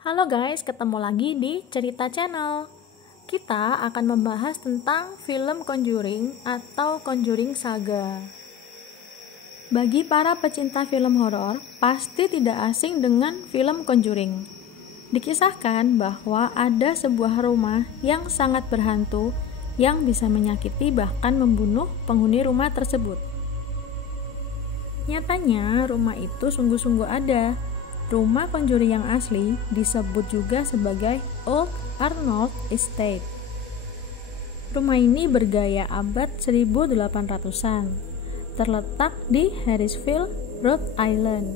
Halo guys, ketemu lagi di Cerita Channel. Kita akan membahas tentang film Conjuring atau Conjuring Saga. Bagi para pecinta film horor, pasti tidak asing dengan film Conjuring. Dikisahkan bahwa ada sebuah rumah yang sangat berhantu yang bisa menyakiti bahkan membunuh penghuni rumah tersebut. Nyatanya, rumah itu sungguh-sungguh ada. Rumah Conjuring yang asli disebut juga sebagai Old Arnold Estate. Rumah ini bergaya abad 1800-an, terletak di Harrisville, Rhode Island.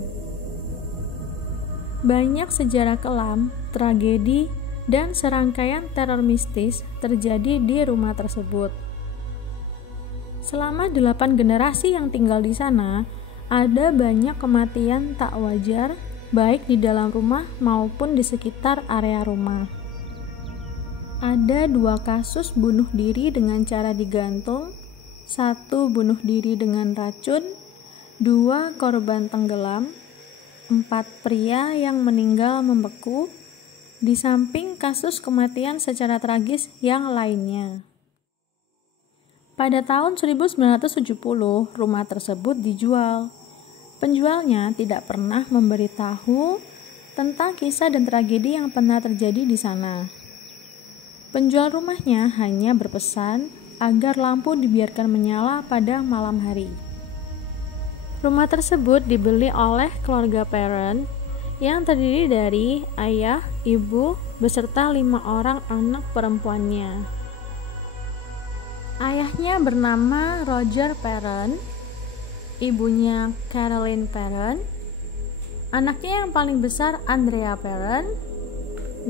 Banyak sejarah kelam, tragedi, dan serangkaian teror mistis terjadi di rumah tersebut. Selama 8 generasi yang tinggal di sana, ada banyak kematian tak wajar baik di dalam rumah maupun di sekitar area rumah. Ada 2 kasus bunuh diri dengan cara digantung, 1 bunuh diri dengan racun, 2 korban tenggelam, 4 pria yang meninggal membeku, di samping kasus kematian secara tragis yang lainnya. Pada tahun 1970, rumah tersebut dijual. Penjualnya tidak pernah memberitahu tentang kisah dan tragedi yang pernah terjadi di sana. Penjual rumahnya hanya berpesan agar lampu dibiarkan menyala pada malam hari. Rumah tersebut dibeli oleh keluarga Perron yang terdiri dari ayah, ibu, beserta 5 orang anak perempuannya. Ayahnya bernama Roger Perron, ibunya Carolyn Perron, anaknya yang paling besar Andrea Perron,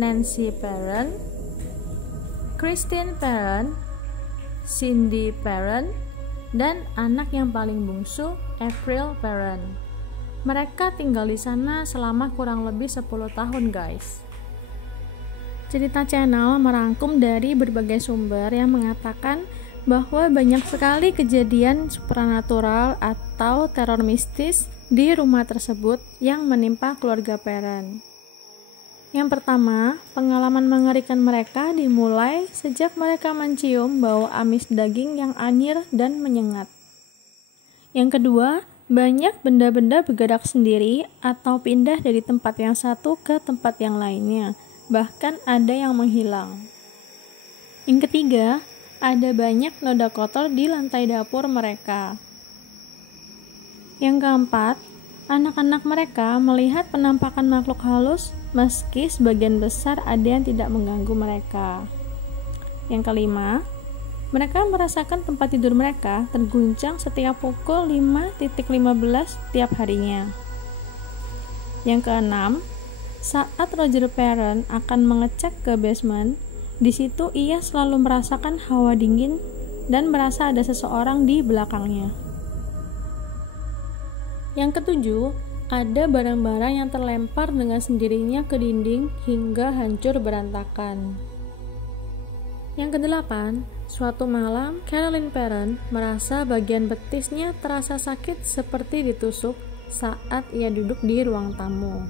Nancy Perron, Christine Perron, Cindy Perron, dan anak yang paling bungsu April Perron. Mereka tinggal di sana selama kurang lebih 10 tahun guys. Cerita Channel merangkum dari berbagai sumber yang mengatakan bahwa banyak sekali kejadian supranatural atau teror mistis di rumah tersebut yang menimpa keluarga Perron. Yang pertama, pengalaman mengerikan mereka dimulai sejak mereka mencium bau amis daging yang anyir dan menyengat. Yang kedua, banyak benda-benda bergerak sendiri atau pindah dari tempat yang satu ke tempat yang lainnya, bahkan ada yang menghilang. Yang ketiga, ada banyak noda kotor di lantai dapur mereka. Yang keempat, anak-anak mereka melihat penampakan makhluk halus meski sebagian besar ada yang tidak mengganggu mereka. Yang kelima, mereka merasakan tempat tidur mereka terguncang setiap pukul 5.15 tiap harinya. Yang keenam, saat Roger Perron akan mengecek ke basement, di situ ia selalu merasakan hawa dingin dan merasa ada seseorang di belakangnya. Yang ketujuh, ada barang-barang yang terlempar dengan sendirinya ke dinding hingga hancur berantakan. Yang kedelapan, suatu malam Carolyn Perron merasa bagian betisnya terasa sakit seperti ditusuk saat ia duduk di ruang tamu.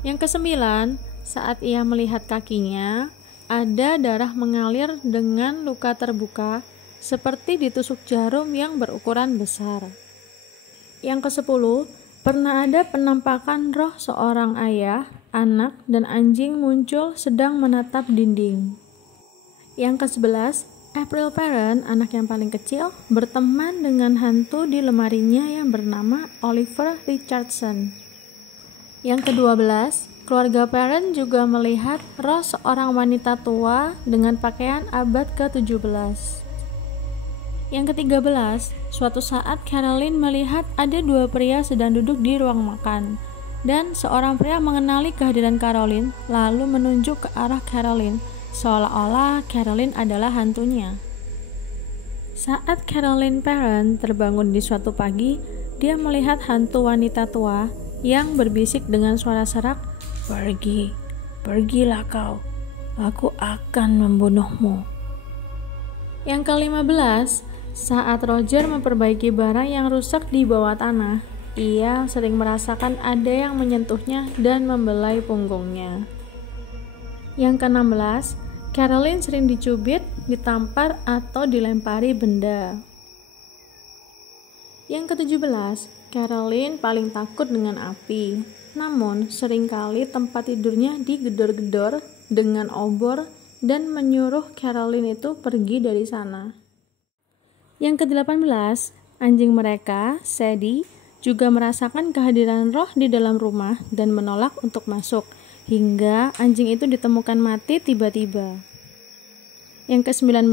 Yang kesembilan, saat ia melihat kakinya, ada darah mengalir dengan luka terbuka seperti ditusuk jarum yang berukuran besar. Yang ke-10, pernah ada penampakan roh seorang ayah, anak, dan anjing muncul sedang menatap dinding. Yang ke-11, April Perron, anak yang paling kecil, berteman dengan hantu di lemarinya yang bernama Oliver Richardson. Yang ke-12, keluarga Perron juga melihat roh seorang wanita tua dengan pakaian abad ke-17. Yang ke-13, suatu saat Carolyn melihat ada 2 pria sedang duduk di ruang makan, dan seorang pria mengenali kehadiran Carolyn lalu menunjuk ke arah Carolyn, seolah-olah Carolyn adalah hantunya. Saat Carolyn Perron terbangun di suatu pagi, dia melihat hantu wanita tua yang berbisik dengan suara serak, "Pergilah kau, aku akan membunuhmu." Yang ke-15, saat Roger memperbaiki barang yang rusak di bawah tanah, Ia sering merasakan ada yang menyentuhnya dan membelai punggungnya. Yang ke-16, Carolyn sering dicubit, ditampar, atau dilempari benda. Yang ke-17, Carolyn paling takut dengan api. Namun, seringkali tempat tidurnya digedor-gedor dengan obor dan menyuruh Carolyn itu pergi dari sana. Yang ke-18, anjing mereka, Sadie, juga merasakan kehadiran roh di dalam rumah dan menolak untuk masuk, hingga anjing itu ditemukan mati tiba-tiba. Yang ke-19,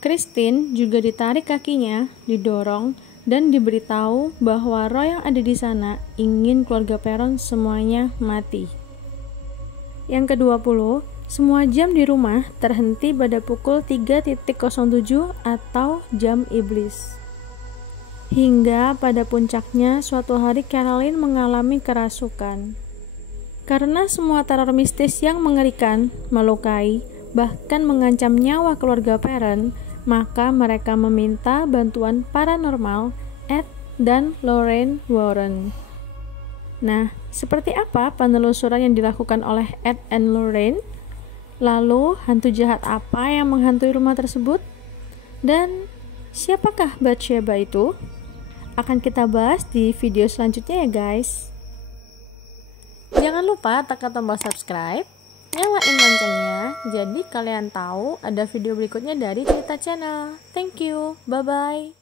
Christine juga ditarik kakinya, didorong, dan diberitahu bahwa roh yang ada di sana ingin keluarga Perron semuanya mati. Yang ke-20, semua jam di rumah terhenti pada pukul 3.07 atau jam iblis. Hingga pada puncaknya suatu hari Carolyn mengalami kerasukan. Karena semua teror mistis yang mengerikan, melukai, bahkan mengancam nyawa keluarga Perron, maka mereka meminta bantuan paranormal Ed dan Lorraine Warren. Nah, seperti apa penelusuran yang dilakukan oleh Ed and Lorraine? Lalu, hantu jahat apa yang menghantui rumah tersebut? Dan siapakah Bathsheba itu? Akan kita bahas di video selanjutnya ya guys. Jangan lupa tekan tombol subscribe, nyalain loncengnya, jadi kalian tahu ada video berikutnya dari Cerita Channel. Thank you, bye-bye.